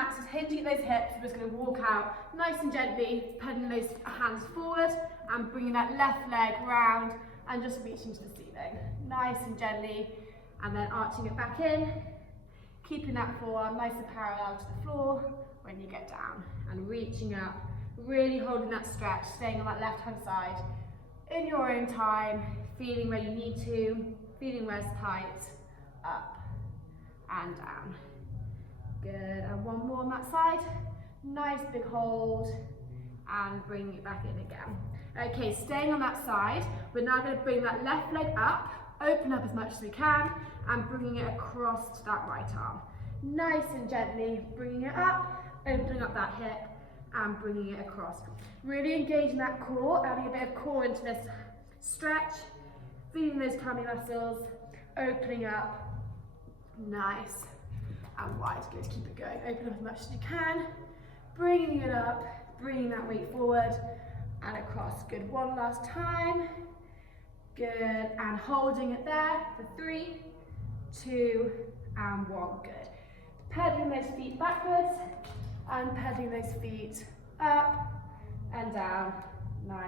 mat, just hinging at those hips. We're just going to walk out nice and gently, pedaling those hands forward and bringing that left leg round and just reaching to the ceiling. Nice and gently, and then arching it back in, keeping that forearm nice and parallel to the floor when you get down, and reaching up, really holding that stretch, staying on that left hand side in your own time, feeling where you need to, feeling where it's tight, up and down. Good, and one more on that side. Nice big hold, and bringing it back in again. Okay, staying on that side, we're now going to bring that left leg up, open up as much as we can, and bringing it across to that right arm. Nice and gently, bringing it up, opening up that hip, and bringing it across. Really engaging that core, adding a bit of core into this stretch, feeling those tummy muscles, opening up, nice and wide. Good, keep it going. Open up as much as you can, bringing it up, bringing that weight forward and across. Good, one last time. Good, and holding it there for 3, 2, and 1. Good. Pedaling those feet backwards and pedaling those feet up and down. Nice.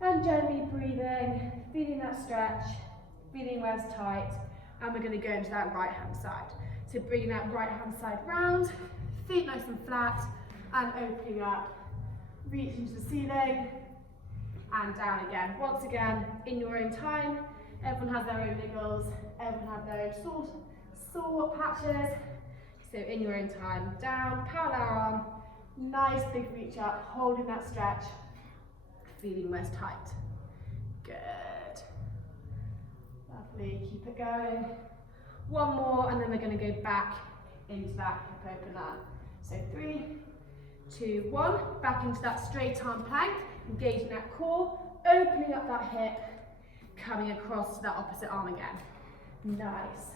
And gently breathing, feeling that stretch, feeling where it's tight, and we're going to go into that right hand side. So bringing that right hand side round, feet nice and flat, and opening up, reaching to the ceiling, and down again. Once again, in your own time. Everyone has their own niggles, everyone has their own sore patches. So in your own time, down, parallel arm, nice big reach up, holding that stretch, feeling where it's tight. Good. Lovely, keep it going. One more, and then we're going to go back into that hip opener. So 3, 2, 1, back into that straight arm plank, engaging that core, opening up that hip, coming across to that opposite arm again. Nice.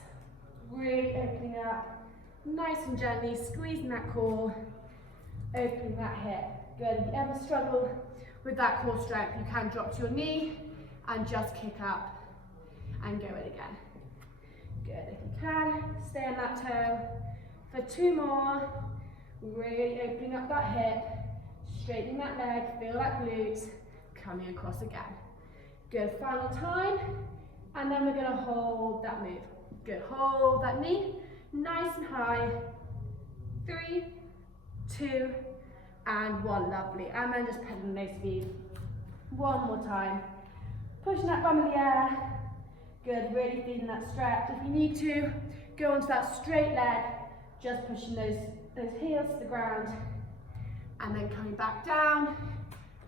Really opening up, nice and gently, squeezing that core, opening that hip. Good. If you ever struggle with that core strength, you can drop to your knee and just kick up and go it again. Good. If you can, stay on that toe for 2 more. Really opening up that hip, straightening that leg, feel that glute, coming across again. Good, final time, and then we're going to hold that move. Good, hold that knee, nice and high. 3, 2, and 1, lovely. And then just pedaling those feet. One more time. Pushing that bum in the air. Good, really feeling that stretch. If you need to, go onto that straight leg, just pushing those heels to the ground, and then coming back down.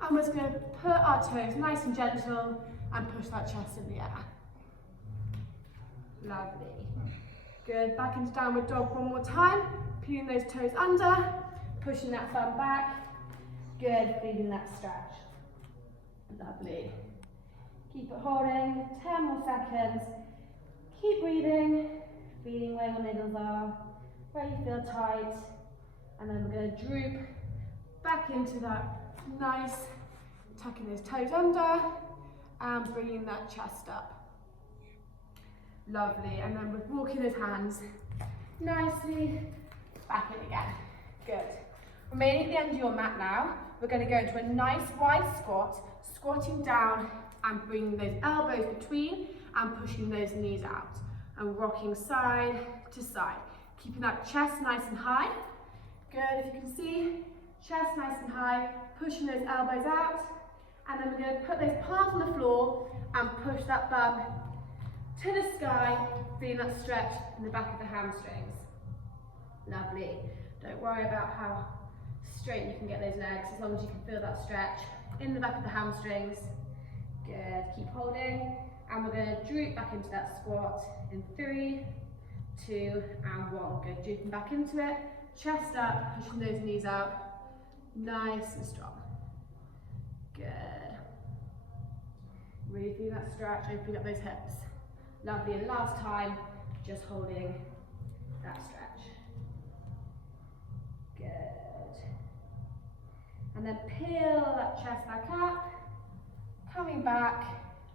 And we're just going to put our toes nice and gentle and push that chest in the air. Lovely. Good, back into downward dog one more time. Peeling those toes under, pushing that thumb back. Good, feeling that stretch. Lovely. Keep it holding, 10 more seconds. Keep breathing, feeling where your niggles are, where you feel tight. And then we're going to droop back into that nice, tucking those toes under and bringing that chest up. Lovely, and then we're walking those hands nicely back in again. Good. Remaining at the end of your mat now, we're going to go into a nice wide squat, squatting down and bringing those elbows between and pushing those knees out and rocking side to side. Keeping that chest nice and high. Good, if you can see, chest nice and high, pushing those elbows out, and then we're going to put those palms on the floor and push that bum to the sky, feeling that stretch in the back of the hamstrings. Lovely. Don't worry about how straight you can get those legs, as long as you can feel that stretch in the back of the hamstrings. Good, keep holding, and we're going to droop back into that squat in 3, 2, and 1. Good, drooping back into it, chest up, pushing those knees out. Nice and strong. Good. Really feeling that stretch, opening up those hips. Lovely, and last time, just holding that stretch. Good. And then peel that chest back up, coming back,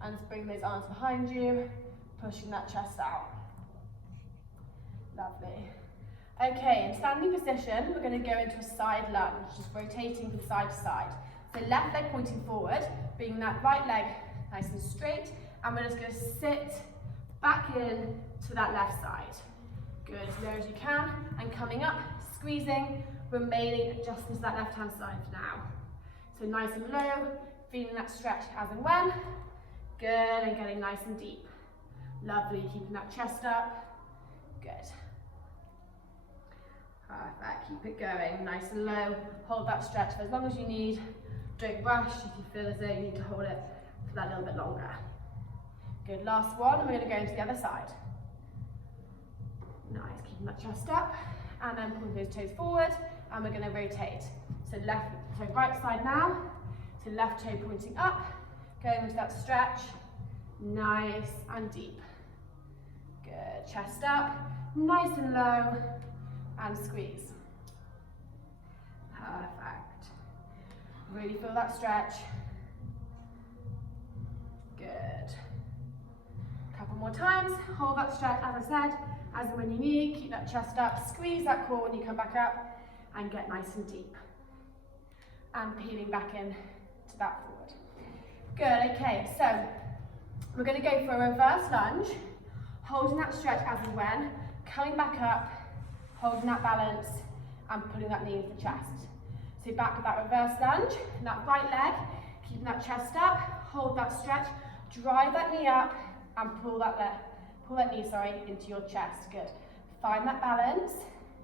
and just bring those arms behind you, pushing that chest out. Lovely. Okay, in standing position, we're going to go into a side lunge, just rotating from side to side. So left leg pointing forward, bringing that right leg nice and straight, and we're just going to sit back in to that left side. Good, as low as you can, and coming up, squeezing, remaining adjusting to that left hand side for now. So nice and low, feeling that stretch as and when. Good, and getting nice and deep. Lovely, keeping that chest up. Good. Perfect, keep it going, nice and low. Hold that stretch for as long as you need. Don't rush if you feel as though you need to hold it for that little bit longer. Good, last one, and we're going to go into the other side. Nice, keeping that chest up, and then pull those toes forward, and we're going to rotate. So right side now, so left toe pointing up, going into that stretch, nice and deep. Good, chest up, nice and low, and squeeze. Perfect. Really feel that stretch. Good. Couple more times, hold that stretch as I said, as and when you need, keep that chest up, squeeze that core when you come back up, and get nice and deep. And peeling back in to that forward. Good, okay, so we're going to go for a reverse lunge, holding that stretch as and when, coming back up, holding that balance, and pulling that knee into the chest. So back with that reverse lunge, and that right leg, keeping that chest up, hold that stretch, drive that knee up, and pull that knee into your chest. Good. Find that balance.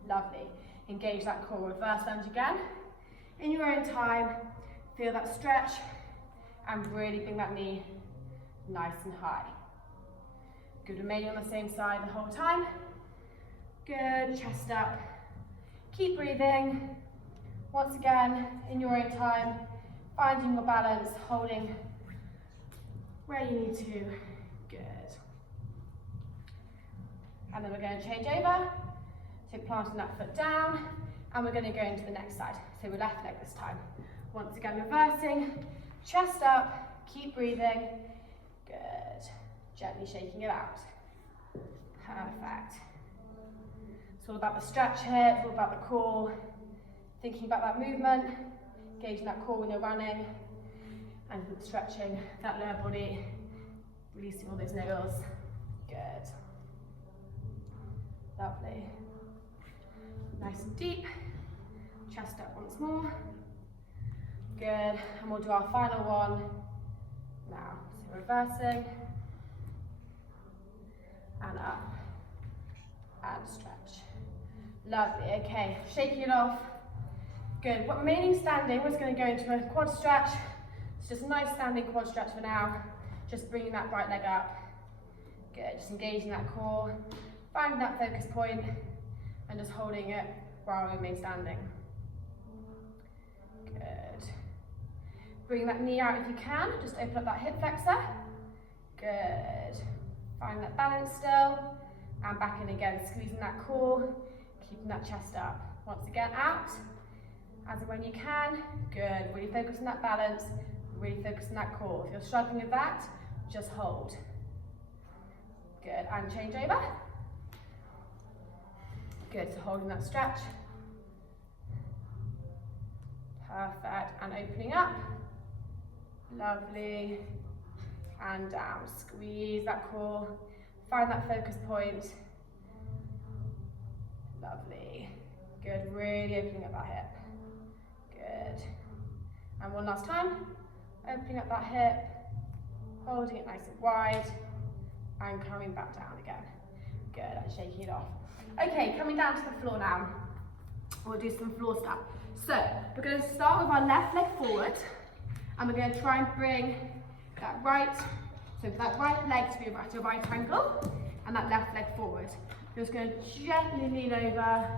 Lovely. Engage that core. Reverse lunge again. In your own time, feel that stretch, and really bring that knee nice and high. Good. Remaining on the same side the whole time. Good. Chest up. Keep breathing. Once again, in your own time, finding your balance, holding where you need to. Good. And then we're going to change over. So planting that foot down, and we're going to go into the next side. So we're left leg this time. Once again, reversing, chest up, keep breathing. Good. Gently shaking it out. Perfect. It's all about the stretch here, it's all about the core. Thinking about that movement, engaging that core when you're running, and stretching that lower body, releasing all those niggles. Good. Lovely. Nice and deep. Chest up once more. Good. And we'll do our final one now. So reversing, and up, and stretch. Lovely. Okay, shaking it off. Good. But remaining standing, we're just going to go into a quad stretch. It's just a nice standing quad stretch for now. Just bringing that right leg up. Good. Just engaging that core, finding that focus point, and just holding it while we remain standing. Good. Bring that knee out if you can. Just open up that hip flexor. Good. Find that balance still. And back in again, squeezing that core, keeping that chest up. Once again, out. As and when you can. Good. Really focus on that balance. Really focus on that core. If you're struggling with that, just hold. Good. And change over. Good. So holding that stretch. Perfect. And opening up. Lovely. And down. Squeeze that core. Find that focus point. Lovely. Good. Really opening up that hip. Good. And one last time. Opening up that hip. Holding it nice and wide. And coming back down again. Good. And shaking it off. Okay, coming down to the floor now. We'll do some floor stuff. So, we're going to start with our left leg forward. And we're going to try and bring that right, so that right leg to be at a right angle. And that left leg forward. You're just going to gently lean over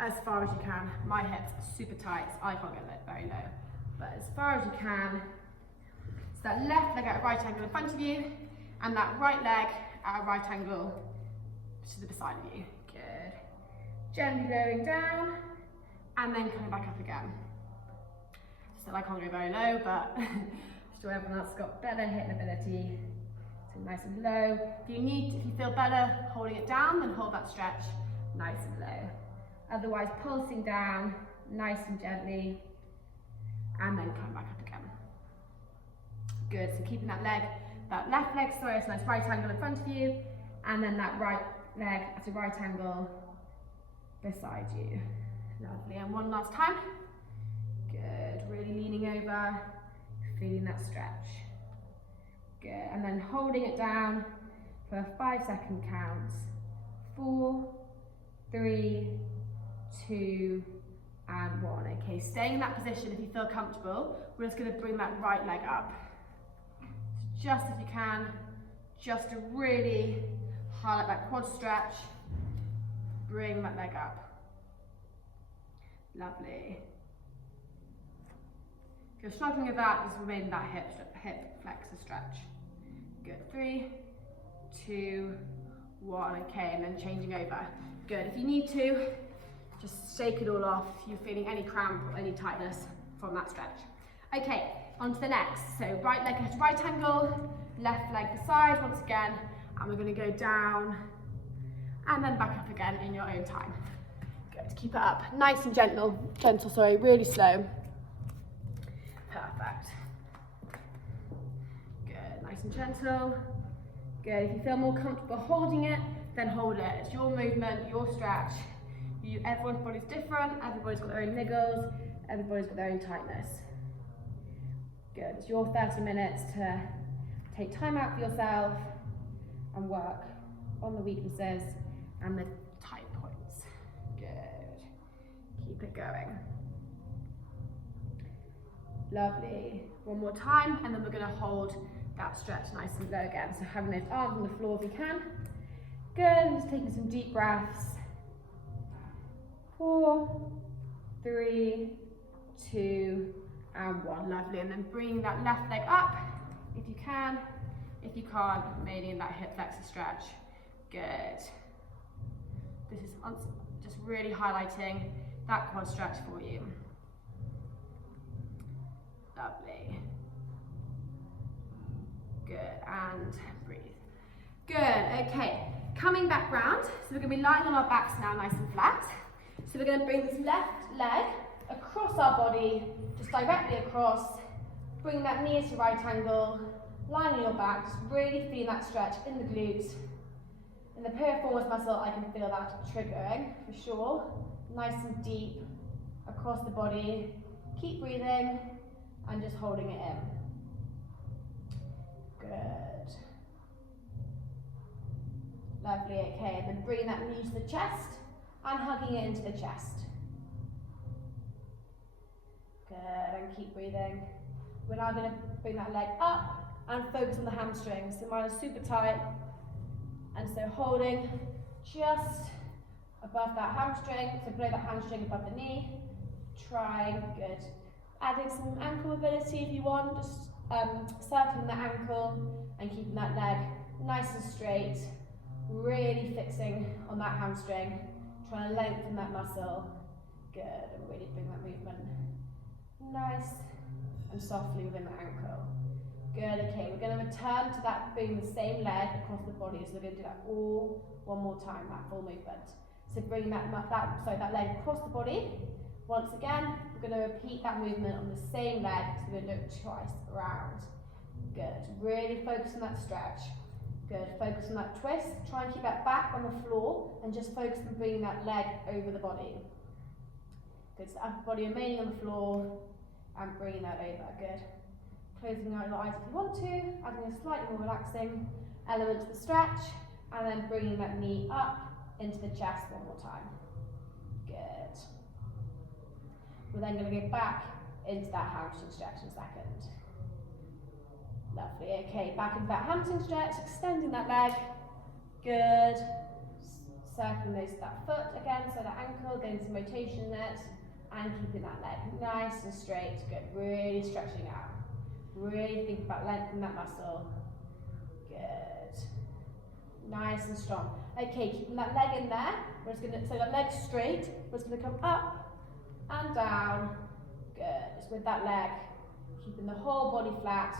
as far as you can. My hips are super tight, so I can't get it very low. But as far as you can. So that left leg at a right angle in front of you, and that right leg at a right angle to the side of you. Good. Gently going down, and then coming back up again. Still I can't go very low, but sure everyone else has got better hitting ability. So nice and low. If you feel better holding it down, then hold that stretch. nice and low. Otherwise, pulsing down, nice and gently, and then come back up again. Good, so keeping that left leg, sorry, it's a nice right angle in front of you, and then that right leg at a right angle beside you. Lovely, and one last time. Good, really leaning over, feeling that stretch. Good, and then holding it down for a 5-second count. 4, 3, 2, and 1. Okay, staying in that position if you feel comfortable. We're just going to bring that right leg up. So just if you can, just to really highlight that quad stretch, bring that leg up. Lovely. If you're struggling with that, just remain that hip flexor stretch. Good, 3, 2, 1, okay, and then changing over. Good, if you need to, just shake it all off if you're feeling any cramp or any tightness from that stretch. Okay, on to the next. So right leg at right angle, left leg beside once again, and we're going to go down and then back up again in your own time. Good, keep it up, nice and gentle, really slow. Perfect. Good, nice and gentle. Good, if you feel more comfortable holding it, then hold it. It's your movement, your stretch. Everyone's body's different, everybody's got their own niggles, everybody's got their own tightness. Good, it's your 30 minutes to take time out for yourself and work on the weaknesses and the tight points. Good, keep it going. Lovely, one more time, and then we're gonna hold that stretch nice and low again. So having those arms on the floor if you can. Good, and just taking some deep breaths. 4, 3, 2, and 1. Lovely, and then bring that left leg up if you can. If you can't, maybe in that hip flexor stretch. Good. This is just really highlighting that quad stretch for you. Lovely. Good, and breathe. Good, okay. Coming back round, so we're going to be lying on our backs now nice and flat. So we're going to bring this left leg across our body, just directly across. Bring that knee to right angle, lying on your back, just really feel that stretch in the glutes. In the piriformis muscle, I can feel that triggering for sure. Nice and deep across the body. Keep breathing and just holding it in. Good. Lovely, okay, and then bring that knee to the chest and hugging it into the chest. Good, and keep breathing. We're now going to bring that leg up and focus on the hamstrings. So mine is super tight, and so holding just above that hamstring, so below that hamstring above the knee. Trying, good. Adding some ankle mobility if you want, just circling the ankle and keeping that leg nice and straight, really fixing on that hamstring, trying to lengthen that muscle. Good, and really bring that movement nice and softly within the ankle. Good, okay, we're going to return to that, bring the same leg across the body, so we're going to do that all one more time, that full movement. So bring that leg across the body. Once again, we're going to repeat that movement on the same leg, so we're going to do it twice around. Good, really focus on that stretch. Good, focus on that twist, try and keep that back on the floor, and just focus on bringing that leg over the body. Good, so upper body remaining on the floor, and bringing that over, good. Closing out your eyes if you want to, adding a slightly more relaxing element to the stretch, and then bringing that knee up into the chest one more time. Good. We're then going to go back into that hamstring stretch in a second. Lovely, okay, back into that hamstring stretch, extending that leg. Good. Circling that foot again, so that ankle, getting some rotation in it, and keeping that leg nice and straight. Good, really stretching out. Really think about lengthening that muscle. Good. Nice and strong. Okay, keeping that leg in there. We're just gonna, so that leg's straight, we're just gonna come up and down. Good, just with that leg, keeping the whole body flat,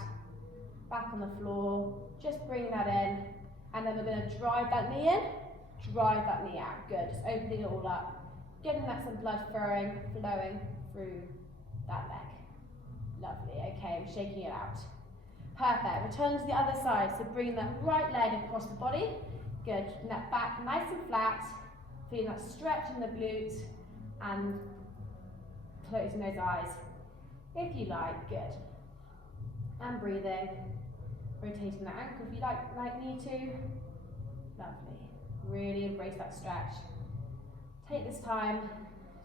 back on the floor, just bring that in, and then we're gonna drive that knee in, drive that knee out. Good, just opening it all up, getting that some blood flowing through that leg. Lovely, okay, I'm shaking it out. Perfect, return to the other side, so bring that right leg across the body. Good, keeping that back nice and flat, feeling that stretch in the glutes, and closing those eyes, if you like, good. And breathing, rotating that ankle if you like me to. Lovely, really embrace that stretch. Take this time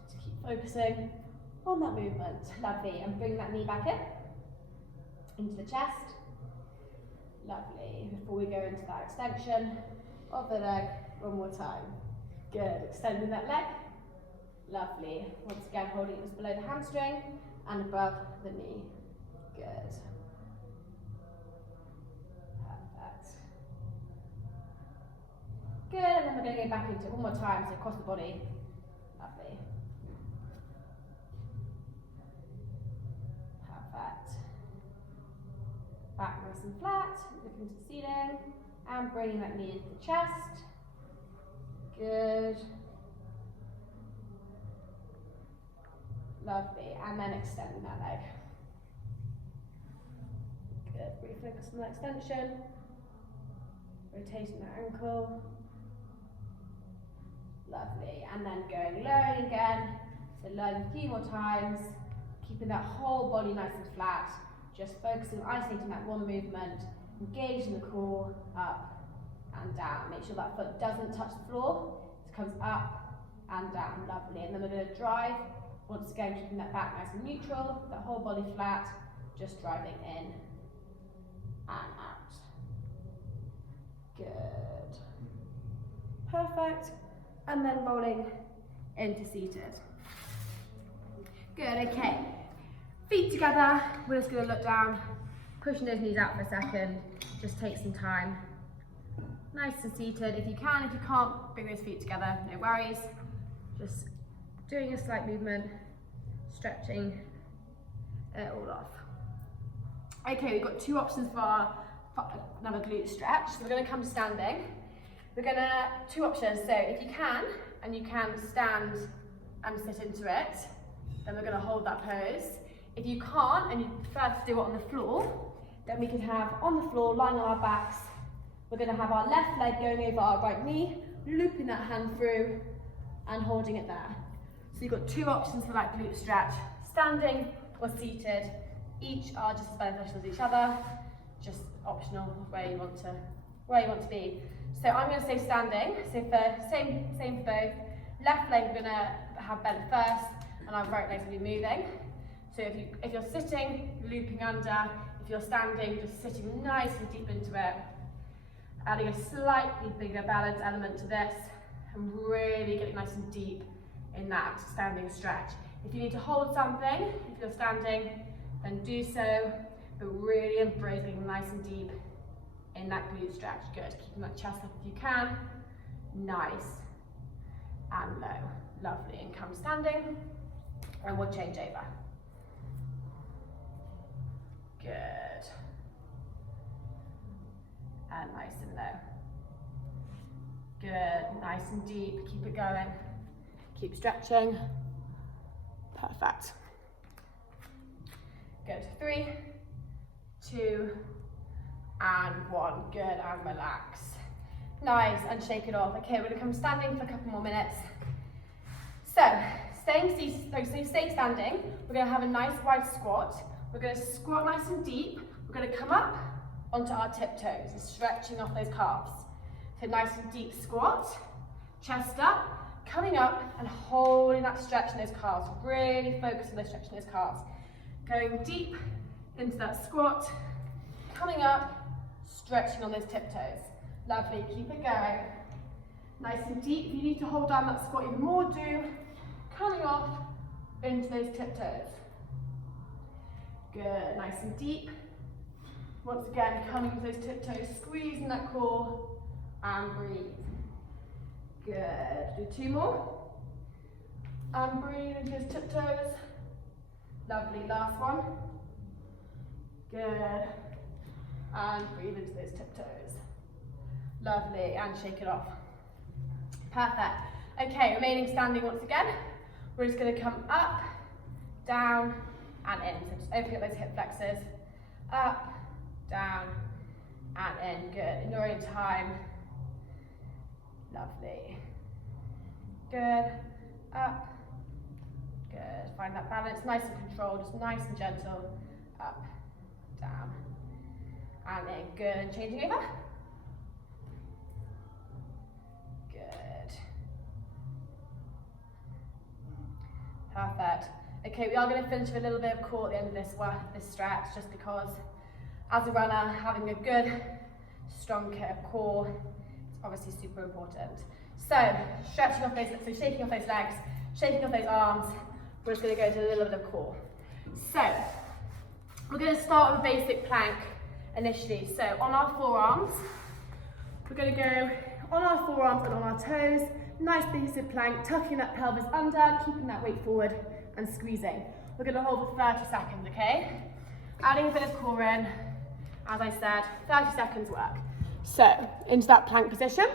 to keep focusing on that movement. Lovely, and bring that knee back in, into the chest. Lovely, before we go into that extension of the leg, one more time. Good, extending that leg. Lovely, once again holding it just below the hamstring and above the knee. Good. Perfect. Good, and then we're going to go back into it one more time, so across the body. Lovely. Perfect. Back nice and flat, looking to the ceiling, and bringing that knee into the chest. Good. Lovely, and then extending that leg. Good, refocus on that extension. Rotating that ankle. Lovely, and then going lowering again. So lowering a few more times, keeping that whole body nice and flat. Just focusing, isolating that one movement, engaging the core, up and down. Make sure that foot doesn't touch the floor. It comes up and down, lovely. And then we're going to drive. Once again, keeping that back nice and neutral, that whole body flat, just driving in and out. Good. Perfect. And then rolling into seated. Good, okay. Feet together, we're just going to look down, pushing those knees out for a second, just take some time. Nice and seated, if you can, if you can't, bring those feet together, no worries. Just doing a slight movement, stretching it all off. Okay, we've got two options for another glute stretch. So we're going to come to standing. We're going to, two options, so if you can, and you can stand and sit into it, then we're going to hold that pose. If you can't, and you prefer to do it on the floor, then we can have on the floor, lying on our backs, we're going to have our left leg going over our right knee, looping that hand through, and holding it there. So you've got two options for that glute stretch, standing or seated. Each are just as beneficial as each other, just optional where you want to be. So I'm going to say standing, so for same for both. Left leg we're going to have bent first, and our right leg's going to be moving. So if you're sitting, looping under. If you're standing, just sitting nice and deep into it. Adding a slightly bigger balance element to this, and really getting nice and deep in that standing stretch. If you need to hold something, if you're standing, then do so, but really embracing nice and deep in that glute stretch. Good, keeping that chest up if you can. Nice and low, lovely, and come standing, and we'll change over. Good. And nice and low. Good, nice and deep, keep it going. Keep stretching. Perfect. Good, 3, 2, and 1. Good, and relax. Nice, and shake it off. Okay, we're gonna come standing for a couple more minutes. So, staying standing, we're gonna have a nice wide squat. We're gonna squat nice and deep. We're gonna come up onto our tiptoes and stretching off those calves. So nice and deep squat, chest up, coming up and holding that stretch in those calves. Really focus on those stretch in those calves. Going deep into that squat, coming up, stretching on those tiptoes. Lovely, keep it going. Nice and deep. If you need to hold down that squat even more, do. Coming off into those tiptoes. Good, nice and deep. Once again, coming to those tiptoes, squeezing that core, and breathe. Good, do 2 more. And breathe into those tiptoes. Lovely, last one. Good. And breathe into those tiptoes. Lovely, and shake it off. Perfect. Okay, remaining standing once again. We're just going to come up, down, and in. So just opening up those hip flexors. Up, down, and in. Good. In your own time. Lovely. Good. Up. Good. Find that balance, nice and controlled, just nice and gentle. Up, down, and in. Good. And changing over. Good. Perfect. Okay, we are going to finish with a little bit of core at the end of this stretch, just because as a runner, having a good, strong core is obviously super important. So, stretching off those, so shaking off those legs, shaking off those arms. We're just going to go to a little bit of core. So, we're going to start with a basic plank initially. So, on our forearms, we're going to go on our forearms and on our toes. Nice basic plank, tucking that pelvis under, keeping that weight forward and squeezing. We're going to hold for 30 seconds, okay? Adding a bit of core in, as I said, 30 seconds work. So, into that plank position.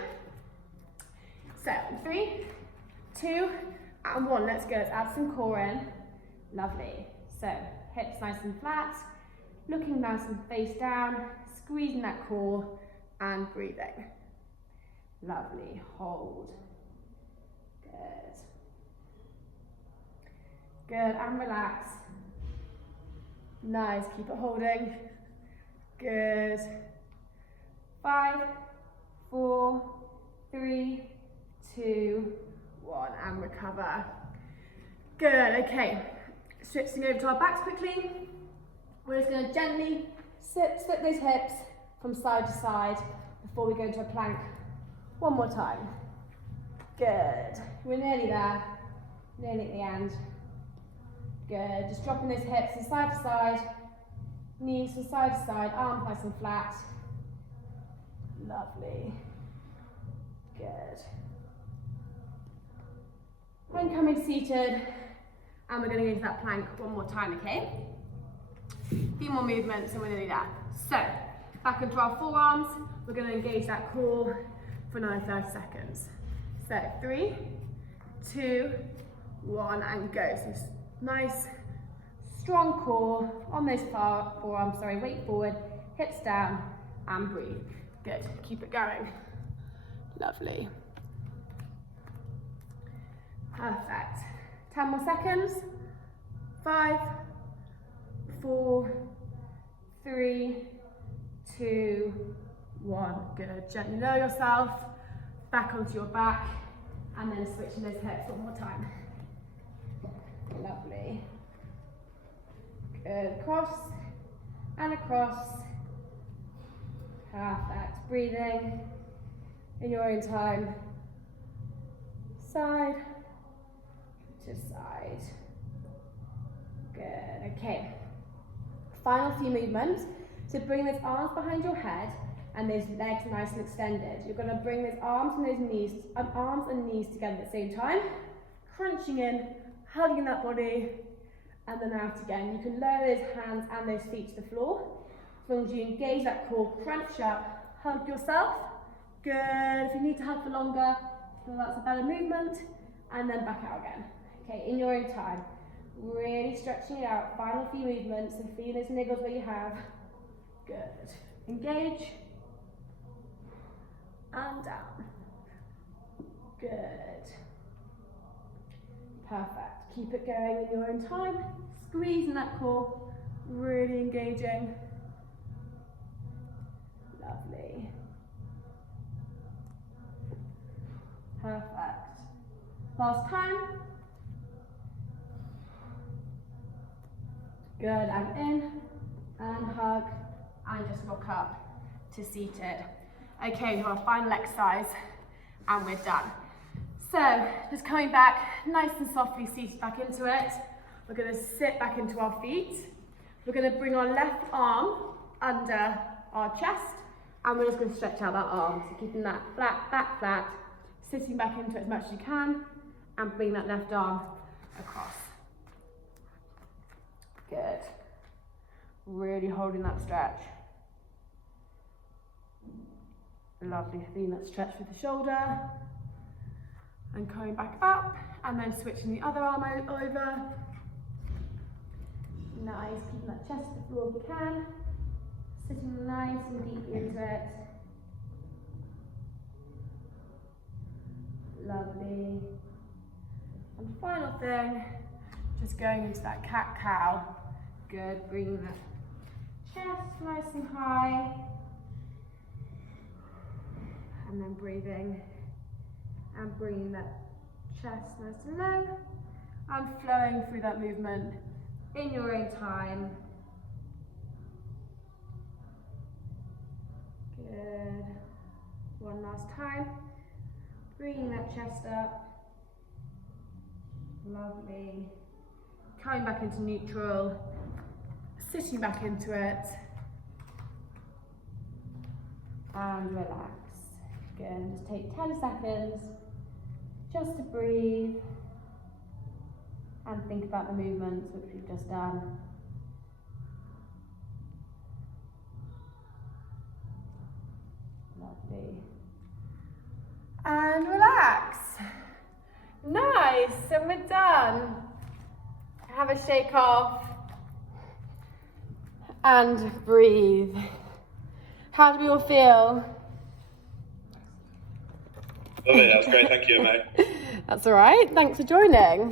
So, 3, 2, and 1. Let's go. Let's add some core in. Lovely. So, hips nice and flat, looking nice and face down, squeezing that core and breathing. Lovely. Hold. Good. Good. And relax. Nice. Keep it holding. Good. 5, 4, 3, 2, 1, and recover. Good, okay. Switching over to our backs quickly. We're just going to gently slip those hips from side to side before we go into a plank. One more time. Good. We're nearly there. Nearly at the end. Good. Just dropping those hips from side to side. Knees from side to side. Arms nice and flat. Lovely. Good. And coming seated, and we're going to go into that plank one more time, okay? A few more movements and we're nearly there. So, back into our forearms, we're going to engage that core for another 30 seconds. So, 3, 2, 1, and go. So, nice, strong core on those forearms, weight forward, hips down, and breathe. Good, keep it going. Lovely. Perfect. 10 more seconds. 5, 4, 3, 2, 1. Good. Gently lower yourself, back onto your back, and then switching those hips one more time. Lovely. Good. Across and across. Perfect. Breathing in your own time. Side to side. Good, okay. Final few movements. So bring those arms behind your head and those legs nice and extended. You're going to bring those arms and knees together at the same time. Crunching in, hugging that body, and then out again. You can lower those hands and those feet to the floor. As long as you engage that core, crunch up, hug yourself. Good. If you need to hug for longer, well, that's a better movement. And then back out again. Okay, in your own time. Really stretching it out. Final few movements and feel those niggles where you have. Good. Engage. And down. Good. Perfect. Keep it going in your own time. Squeezing that core. Really engaging. Lovely. Perfect. Last time. Good, and in, and hug, and just rock up to seated. Okay, our final exercise, and we're done. So, just coming back, nice and softly seated back into it. We're going to sit back into our feet. We're going to bring our left arm under our chest, and we're just going to stretch out that arm. So keeping that back flat, sitting back into it as much as you can, and bring that left arm across. Good. Really holding that stretch. Lovely, feeling that stretch with the shoulder. And coming back up, and then switching the other arm over. Nice, keeping that chest to the floor if you can. Sitting nice and deeply into it. Lovely. And final thing, just going into that cat-cow. Good, bringing that chest nice and high. And then breathing and bringing that chest nice and low and flowing through that movement in your own time. Good. One last time. Bringing that chest up. Lovely. Coming back into neutral. Sitting back into it. And relax. Good. Just take 10 seconds just to breathe and think about the movements which we've just done. Lovely. And relax. Nice, and we're done. Have a shake off and breathe. How do we all feel? Lovely, that was great, thank you, mate. That's all right, thanks for joining.